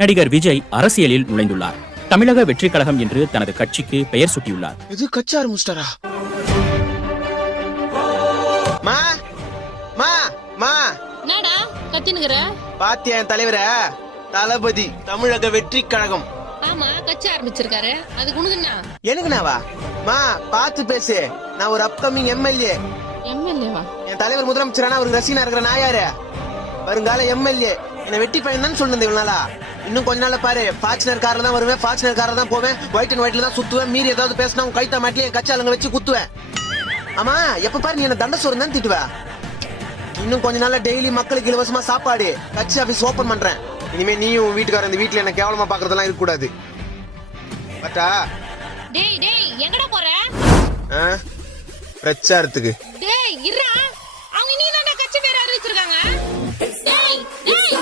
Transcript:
நடிகர் விஜய் அரசியலில் நுழைந்துள்ளார். தமிழக வெற்றிக் கழகம் என்று தனது கட்சிக்கு பெயர் சூட்டியுள்ளார். இது கட்சி ஆரம்பிச்சிட்டாரா? என்னடா கத்தினுங்கற? பாத்தியா என் தலைவர தளபதி தமிழக வெற்றி கழகம். ஆமா கட்சி ஆரம்பிச்சிருக்காரு. அது குணுதுன்னா எனக்குனாவா? பாத்து பேசு. நான் ஒரு அப்கமிங் எம்எல்ஏ. எம்எல்ஏவா? என் தலைவர் முதலமைச்சரானா அவருக்கு ரசிகனா இருக்கிற நான் யாரு? வருங்கால எம்எல்ஏ. என்ன வெட்டி பையன் தான் சொன்னது இவ்வளவு நாளா. இன்னும் கொஞ்ச நாள்ல பாரு, ஃபார்ச்சுனர் கார்ல தான் வருவேன், ஃபார்ச்சுனர் கார்ல தான் போவேன், ஒயிட் அண்ட் ஒயிட்ல தான் சுத்துவேன். மீறி ஏதாவது பேசினா உன் கைத்தா மாட்டிலே என் கட்சி ஆளுங்க வச்சு குத்துவேன். ஆமா, எப்ப பாரு நீ என்ன தண்ட சோறு தான் திட்டுவ. இன்னும் கொஞ்ச நாள்ல டெய்லி மக்களுக்கு இலவசமா சாப்பாடு, கட்சி ஆபீஸ் ஓபன் பண்றேன். இனிமே நீயும் வீட்டுக்கார இந்த வீட்டுல என்ன கேவலமா பாக்குறதெல்லாம் இருக்க கூடாது. பட்டா டேய் டேய் எங்கடா போற? பிரச்சாரத்துக்கு. டேய் இருடா, அவங்க நீ தான கட்சி பேர் அறிவிச்சிருக்காங்க. டேய் டேய்